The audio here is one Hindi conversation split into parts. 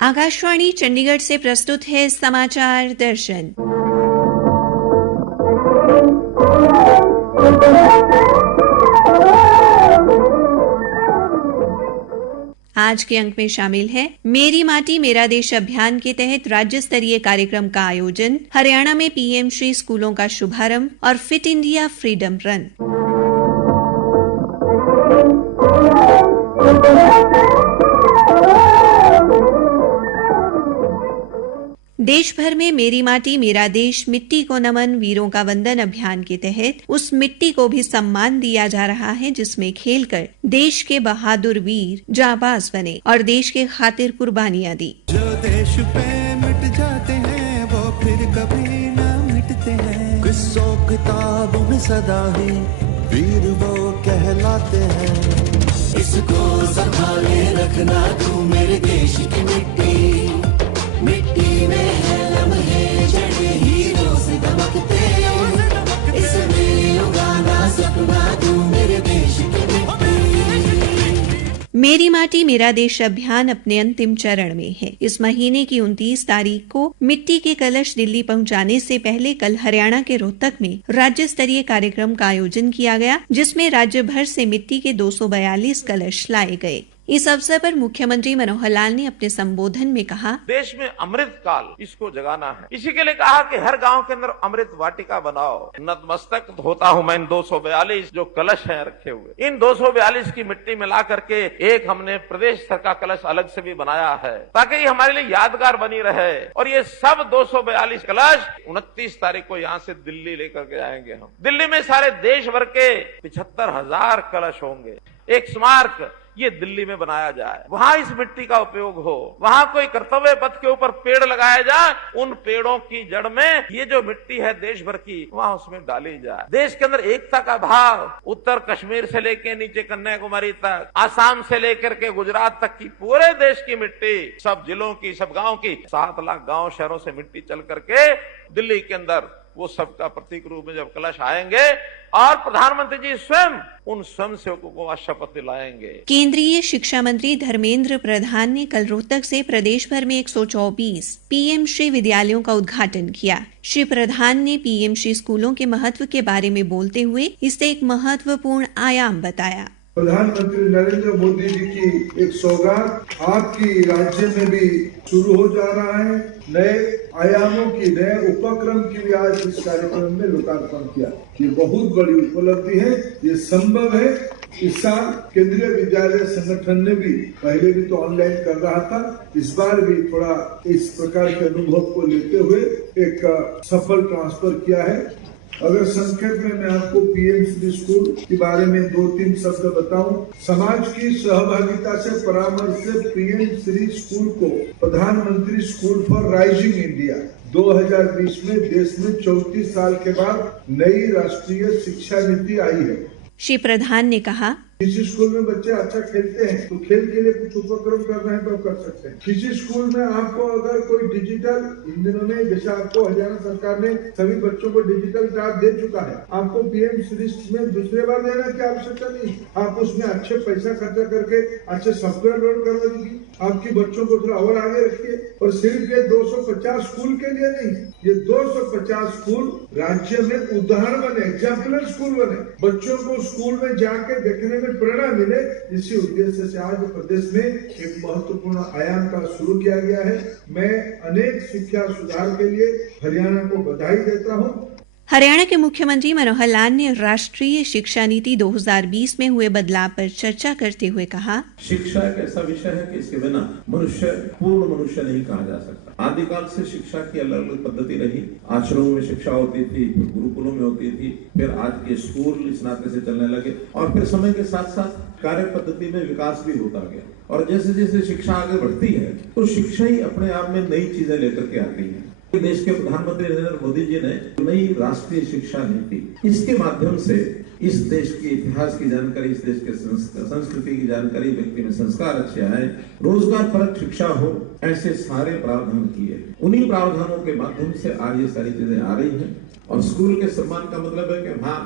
आकाशवाणी चंडीगढ़ से प्रस्तुत है समाचार दर्शन। आज के अंक में शामिल है मेरी माटी मेरा देश अभियान के तहत राज्य स्तरीय कार्यक्रम का आयोजन, हरियाणा में पीएम श्री स्कूलों का शुभारंभ और फिट इंडिया फ्रीडम रन। देश भर में मेरी माटी मेरा देश मिट्टी को नमन वीरों का वंदन अभियान के तहत उस मिट्टी को भी सम्मान दिया जा रहा है जिसमें खेलकर देश के बहादुर वीर जाबाज बने और देश के खातिर कुर्बानियां दी। जो देश पे मिट जाते हैं वो फिर कभी न मिटते हैं, किस्सों किताबों में सदा ही वीर वो कहलाते हैं। इसको संभाले रखना तू मेरे देश की मिट्टी, मिट्टी में है लम्हे जड़े हीरों से दमकते, इसमें उगाना सपना तू मेरे देश की मिट्टी। मेरी माटी मेरा देश अभियान अपने अंतिम चरण में है। इस महीने की 29 तारीख को मिट्टी के कलश दिल्ली पहुंचाने से पहले कल हरियाणा के रोहतक में राज्य स्तरीय कार्यक्रम का आयोजन किया गया, जिसमें राज्य भर से मिट्टी के 242 कलश लाए गए। इस अवसर पर मुख्यमंत्री मनोहर लाल ने अपने संबोधन में कहा, देश में अमृत काल इसको जगाना है। इसी के लिए कहा कि हर गांव के अंदर अमृत वाटिका बनाओ। नतमस्तक होता हूं मैं इन 242 जो कलश हैं रखे हुए, इन 242 की मिट्टी मिला करके एक हमने प्रदेश स्तर का कलश अलग से भी बनाया है, ताकि ये हमारे लिए यादगार बनी रहे। और ये सब 242 कलश 29 तारीख को यहाँ से दिल्ली लेकर के आएंगे। हम दिल्ली में सारे देश भर के 75,000 कलश होंगे। एक स्मारक ये दिल्ली में बनाया जाए, वहां इस मिट्टी का उपयोग हो, वहां कोई कर्तव्य पथ के ऊपर पेड़ लगाया जाए, उन पेड़ों की जड़ में ये जो मिट्टी है देश भर की वहां उसमें डाली जाए। देश के अंदर एकता का भाव, उत्तर कश्मीर से लेके नीचे कन्याकुमारी तक, आसाम से लेकर के गुजरात तक की पूरे देश की मिट्टी, सब जिलों की, सब गाँव की, 7 लाख गाँव शहरों से मिट्टी चल करके दिल्ली के अंदर वो सबका प्रतीक रूप में जब कलश आएंगे और प्रधानमंत्री जी स्वयं उन स्वयंसेवकों को शपथ दिलाएंगे। केंद्रीय शिक्षा मंत्री धर्मेंद्र प्रधान ने कल रोहतक से प्रदेश भर में 124 पीएम श्री विद्यालयों का उद्घाटन किया। श्री प्रधान ने पीएम श्री स्कूलों के महत्व के बारे में बोलते हुए इसे एक महत्वपूर्ण आयाम बताया। प्रधानमंत्री नरेंद्र मोदी जी की एक सौगात आपकी राज्य में भी शुरू हो जा रहा है। नए आयामों की, नए उपक्रम की भी आज इस कार्यक्रम में लोकार्पण किया। ये बहुत बड़ी उपलब्धि है, ये संभव है। इस साल केंद्रीय विद्यालय संगठन ने भी, पहले भी तो ऑनलाइन कर रहा था, इस बार भी थोड़ा इस प्रकार के अनुभव को लेते हुए एक सफल ट्रांसफर किया है। अगर संक्षेप में मैं आपको पीएम श्री स्कूल के बारे में 2-3 शब्द बताऊं, समाज की सहभागिता से परामर्श से पीएम श्री स्कूल को प्रधानमंत्री स्कूल फॉर राइजिंग इंडिया 2020 में देश में 34 साल के बाद नई राष्ट्रीय शिक्षा नीति आई है। श्री प्रधान ने कहा, किसी स्कूल में बच्चे अच्छा खेलते हैं तो खेल के लिए कुछ उपक्रम करना है तो कर सकते हैं। किसी स्कूल में आपको अगर कोई डिजिटल, इन दिनों में जैसे आपको हरियाणा सरकार ने सभी बच्चों को डिजिटल टैब दे चुका है, आपको पीएम श्री में दूसरे बार देने की आवश्यकता नहीं। आप उसमें अच्छे पैसा खर्चा करके अच्छे सॉफ्टवेयर लोड करवा दीजिए, आपकी बच्चों को थोड़ा और आगे रखिए। और सिर्फ ये 250 स्कूल के लिए नहीं, ये 250 स्कूल राज्य में उदाहरण बने, एग्जाम्पलर स्कूल बने, बच्चों को स्कूल में जाके देखने में प्रेरणा मिले। इसी उद्देश्य से आज प्रदेश में एक महत्वपूर्ण आयाम का शुरू किया गया है। मैं अनेक शिक्षा सुधार के लिए हरियाणा को बधाई देता हूँ। हरियाणा के मुख्यमंत्री मनोहर लाल ने राष्ट्रीय शिक्षा नीति 2020 में हुए बदलाव पर चर्चा करते हुए कहा, शिक्षा एक ऐसा विषय है कि इसके बिना मनुष्य पूर्ण मनुष्य नहीं कहा जा सकता। आदिकाल से शिक्षा की अलग अलग पद्धति रही। आश्रमों में शिक्षा होती थी, गुरुकुलों में होती थी, फिर आज के स्कूल इस नाते से चलने लगे और फिर समय के साथ साथ कार्य पद्धति में विकास भी होता गया। और जैसे जैसे शिक्षा आगे बढ़ती है तो शिक्षा ही अपने आप में नई चीजें लेकर के आती है। देश के प्रधानमंत्री नरेंद्र मोदी जी ने नई राष्ट्रीय शिक्षा नीति, इसके माध्यम से इस देश के इतिहास की जानकारी, इस देश के संस्कृति की जानकारी, व्यक्ति में संस्कार अच्छे आए, रोजगार परक शिक्षा हो, ऐसे सारे प्रावधान किए। उन्हीं प्रावधानों के माध्यम से आज ये सारी चीजें आ रही हैं। और स्कूल के सम्मान का मतलब है कि वहाँ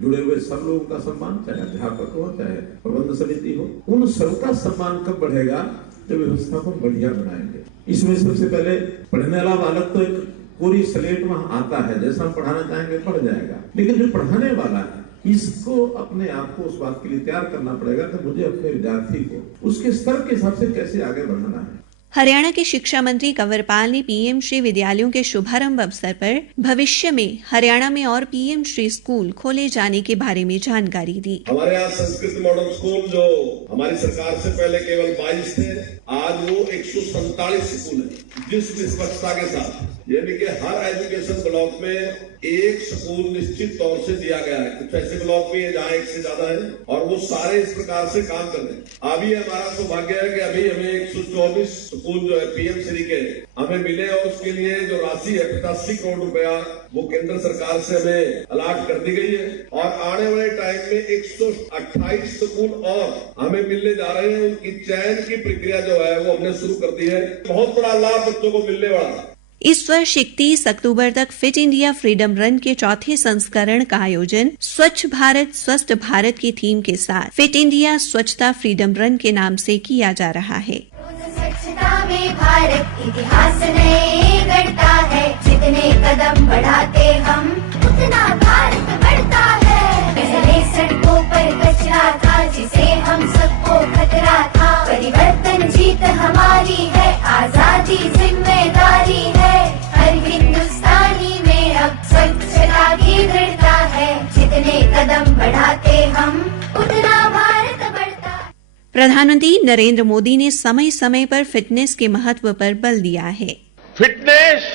जुड़े हुए सब लोगों का सम्मान, चाहे अध्यापक हो, चाहे प्रबंध समिति हो, उन सबका सम्मान कब बढ़ेगा जो व्यवस्था को बढ़िया बनाएंगे। इसमें सबसे पहले पढ़ने वाला बालक तो एक पूरी स्लेट वहां आता है, जैसा हम पढ़ाना चाहेंगे पढ़ जाएगा, लेकिन जो पढ़ाने वाला है इसको अपने आप को उस बात के लिए तैयार करना पड़ेगा कि मुझे अपने विद्यार्थी को उसके स्तर के हिसाब से कैसे आगे बढ़ाना है। हरियाणा के शिक्षा मंत्री कंवरपाल ने पीएम श्री विद्यालयों के शुभारंभ अवसर पर भविष्य में हरियाणा में और पीएम श्री स्कूल खोले जाने के बारे में जानकारी दी। हमारे यहाँ संस्कृत मॉडल स्कूल जो हमारी सरकार से पहले केवल 22 थे, आज वो 147 स्कूल है, जिस निष्पक्षता के साथ, यानी कि हर एजुकेशन ब्लॉक में एक स्कूल निश्चित तौर से दिया गया है। कुछ ऐसे ब्लॉक भी है जहाँ एक से ज्यादा है और वो सारे इस प्रकार से काम कर रहे हैं। अभी हमारा सौभाग्य है कि अभी हमें 124 स्कूल जो है पीएम श्री के हमें मिले और उसके लिए जो राशि है 85 करोड़ रुपया वो केंद्र सरकार से हमें अलॉट कर दी गई है और आने वाले टाइम में 128 स्कूल और हमें मिलने जा रहे हैं। उनकी चयन की प्रक्रिया जो है वो हमने शुरू कर दी है। बहुत बड़ा लाभ बच्चों को मिलने वाला है। इस वर्ष 31 अक्टूबर तक फिट इंडिया फ्रीडम रन के चौथे संस्करण का आयोजन स्वच्छ भारत स्वस्थ भारत की थीम के साथ फिट इंडिया स्वच्छता फ्रीडम रन के नाम से किया जा रहा है। स्वच्छता में भारत इतिहास नए गढ़ता है, जितने कदम बढ़ाते हम उतना भारत बढ़ता है। पहले सड़कों पर कचरा था जिसे हम सबको खतरा था, परिवर्तन जीत हमारी है, आजादी जिम्मेदारी है। हर हिंदुस्तानी में अब स्वच्छता की दृढ़ता है, जितने कदम बढ़ाते हम उतना भारत बढ़ता है। प्रधानमंत्री नरेंद्र मोदी ने समय समय पर फिटनेस के महत्व पर बल दिया है। फिटनेस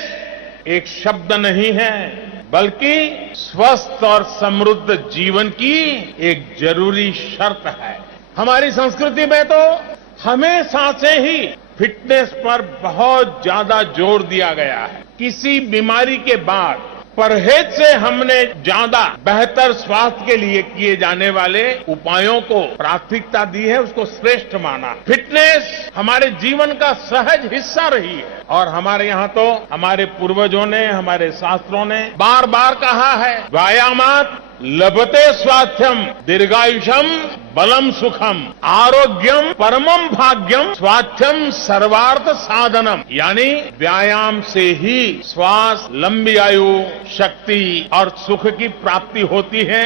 एक शब्द नहीं है, बल्कि स्वस्थ और समृद्ध जीवन की एक जरूरी शर्त है। हमारी संस्कृति में तो हमेशा से ही फिटनेस पर बहुत ज्यादा जोर दिया गया है। किसी बीमारी के बाद परहेज से हमने ज्यादा बेहतर स्वास्थ्य के लिए किए जाने वाले उपायों को प्राथमिकता दी है, उसको श्रेष्ठ माना। फिटनेस हमारे जीवन का सहज हिस्सा रही है और हमारे यहाँ तो हमारे पूर्वजों ने, हमारे शास्त्रों ने बार बार कहा है, व्यायामात लभते स्वास्थ्यम दीर्घायुषम बलम सुखम आरोग्यम परमम भाग्यम स्वास्थ्यम सर्वार्थ साधनम, यानी व्यायाम से ही स्वास्थ्य, लंबी आयु, शक्ति और सुख की प्राप्ति होती है।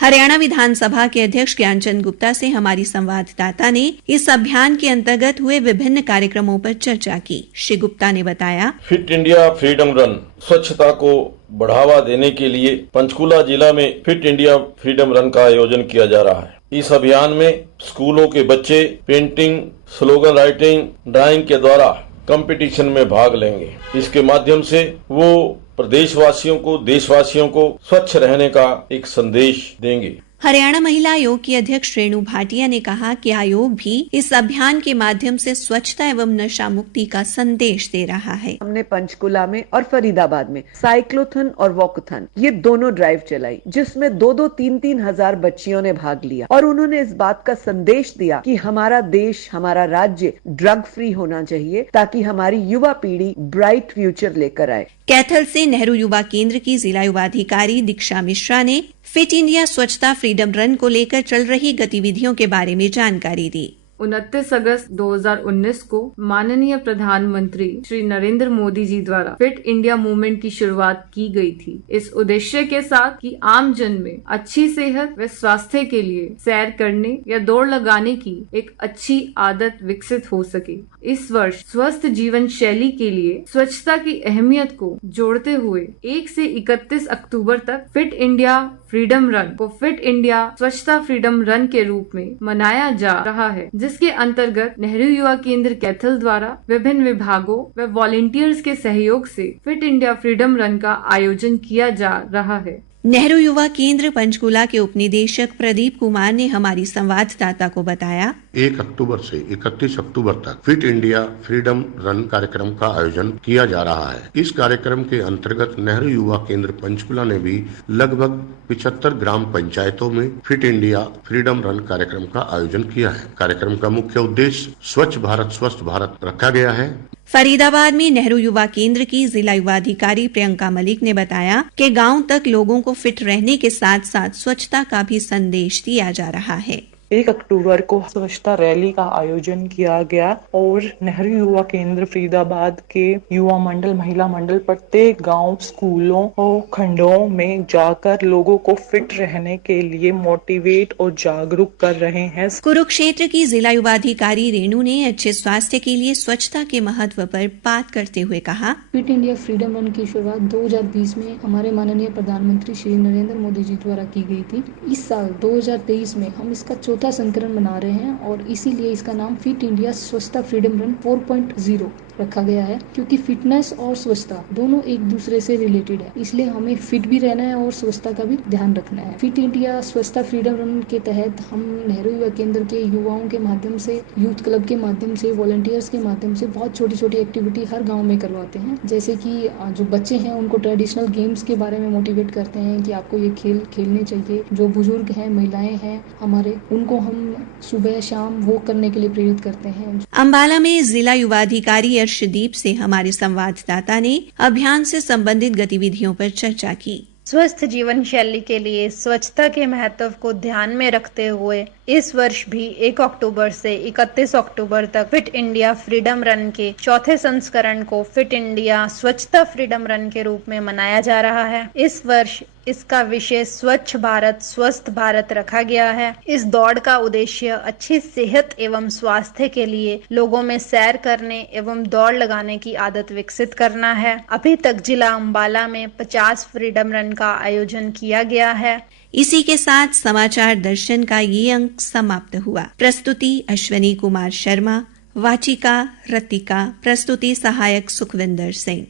हरियाणा विधानसभा के अध्यक्ष ज्ञानचंद गुप्ता से हमारी संवाददाता ने इस अभियान के अंतर्गत हुए विभिन्न कार्यक्रमों पर चर्चा की। श्री गुप्ता ने बताया, फिट इंडिया फ्रीडम रन स्वच्छता को बढ़ावा देने के लिए पंचकुला जिला में फिट इंडिया फ्रीडम रन का आयोजन किया जा रहा है। इस अभियान में स्कूलों के बच्चे पेंटिंग, स्लोगन राइटिंग, ड्राइंग के द्वारा कंपटीशन में भाग लेंगे। इसके माध्यम से वो प्रदेशवासियों को, देशवासियों को स्वच्छ रहने का एक संदेश देंगे। हरियाणा महिला आयोग की अध्यक्ष रेणु भाटिया ने कहा कि आयोग भी इस अभियान के माध्यम से स्वच्छता एवं नशा मुक्ति का संदेश दे रहा है। हमने पंचकुला में और फरीदाबाद में साइक्लोथन और वॉकथन ये दोनों ड्राइव चलाई, जिसमें 2-2, 3-3 हजार बच्चियों ने भाग लिया और उन्होंने इस बात का संदेश दिया कि हमारा देश, हमारा राज्य ड्रग फ्री होना चाहिए ताकि हमारी युवा पीढ़ी ब्राइट फ्यूचर लेकर आए। कैथल से नेहरू युवा केंद्र की जिला युवा अधिकारी दीक्षा मिश्रा ने फिट इंडिया स्वच्छता फ्रीडम रन को लेकर चल रही गतिविधियों के बारे में जानकारी दी। 29 अगस्त 2019 को माननीय प्रधानमंत्री श्री नरेंद्र मोदी जी द्वारा फिट इंडिया मूवमेंट की शुरुआत की गई थी, इस उद्देश्य के साथ कि आम जन में अच्छी सेहत व स्वास्थ्य के लिए सैर करने या दौड़ लगाने की एक अच्छी आदत विकसित हो सके। इस वर्ष स्वस्थ जीवन शैली के लिए स्वच्छता की अहमियत को जोड़ते हुए 1 से 31 अक्टूबर तक फिट इंडिया फ्रीडम रन को फिट इंडिया स्वच्छता फ्रीडम रन के रूप में मनाया जा रहा है, जिसके अंतर्गत नेहरू युवा केंद्र कैथल द्वारा विभिन्न विभागों व वॉलेंटियर्स के सहयोग से फिट इंडिया फ्रीडम रन का आयोजन किया जा रहा है। नेहरू युवा केंद्र पंचकुला के उपनिदेशक प्रदीप कुमार ने हमारी संवाददाता को बताया, 1 अक्टूबर से 31 अक्टूबर तक फिट इंडिया फ्रीडम रन कार्यक्रम का आयोजन किया जा रहा है। इस कार्यक्रम के अंतर्गत नेहरू युवा केंद्र पंचकुला ने भी लगभग 75 ग्राम पंचायतों में फिट इंडिया फ्रीडम रन कार्यक्रम का आयोजन किया है। कार्यक्रम का मुख्य उद्देश्य स्वच्छ भारत स्वस्थ भारत रखा गया है। फरीदाबाद में नेहरू युवा केंद्र की जिला युवा अधिकारी प्रियंका मलिक ने बताया कि गांव तक लोगों को फिट रहने के साथ साथ स्वच्छता का भी संदेश दिया जा रहा है। 1 अक्टूबर को स्वच्छता रैली का आयोजन किया गया और नेहरू युवा केंद्र फरीदाबाद के युवा मंडल, महिला मंडल प्रत्येक गांव, स्कूलों और खंडों में जाकर लोगों को फिट रहने के लिए मोटिवेट और जागरूक कर रहे हैं। कुरुक्षेत्र की जिला युवाधिकारी रेणु ने अच्छे स्वास्थ्य के लिए स्वच्छता के महत्व पर बात करते हुए कहा, फिट इंडिया फ्रीडम रन की शुरुआत 2020 में हमारे माननीय प्रधानमंत्री श्री नरेंद्र मोदी जी द्वारा की गई थी। इस साल 2023 में हम इसका चौथा संस्करण मना रहे हैं और इसीलिए इसका नाम फिट इंडिया स्वच्छता फ्रीडम रन 4.0 रखा गया है, क्योंकि फिटनेस और स्वच्छता दोनों एक दूसरे से रिलेटेड है। इसलिए हमें फिट भी रहना है और स्वच्छता का भी ध्यान रखना है। फिट इंडिया स्वच्छता फ्रीडम रन के तहत हम नेहरू युवा केंद्र के युवाओं के माध्यम से, यूथ क्लब के माध्यम से, वॉलंटियर्स के माध्यम से बहुत छोटी छोटी एक्टिविटी हर गाँव में करवाते हैं। जैसे कि जो बच्चे हैं उनको ट्रेडिशनल गेम्स के बारे में मोटिवेट करते हैं कि आपको ये खेल खेलने चाहिए। जो बुजुर्ग हैं, महिलाएं हैं हमारे, उनको हम सुबह शाम वॉक करने के लिए प्रेरित करते हैं। अंबाला में जिला युवाधिकारी अर्शदीप से हमारे संवाददाता ने अभियान से संबंधित गतिविधियों पर चर्चा की। स्वस्थ जीवन शैली के लिए स्वच्छता के महत्व को ध्यान में रखते हुए इस वर्ष भी 1 अक्टूबर से 31 अक्टूबर तक फिट इंडिया फ्रीडम रन के चौथे संस्करण को फिट इंडिया स्वच्छता फ्रीडम रन के रूप में मनाया जा रहा है। इस वर्ष इसका विषय स्वच्छ भारत स्वस्थ भारत रखा गया है। इस दौड़ का उद्देश्य अच्छी सेहत एवं स्वास्थ्य के लिए लोगों में सैर करने एवं दौड़ लगाने की आदत विकसित करना है। अभी तक जिला अंबाला में 50 फ्रीडम रन का आयोजन किया गया है। इसी के साथ समाचार दर्शन का ये अंक समाप्त हुआ। प्रस्तुति अश्वनी कुमार शर्मा, वाचिका रतिका, प्रस्तुति सहायक सुखविंदर सिंह।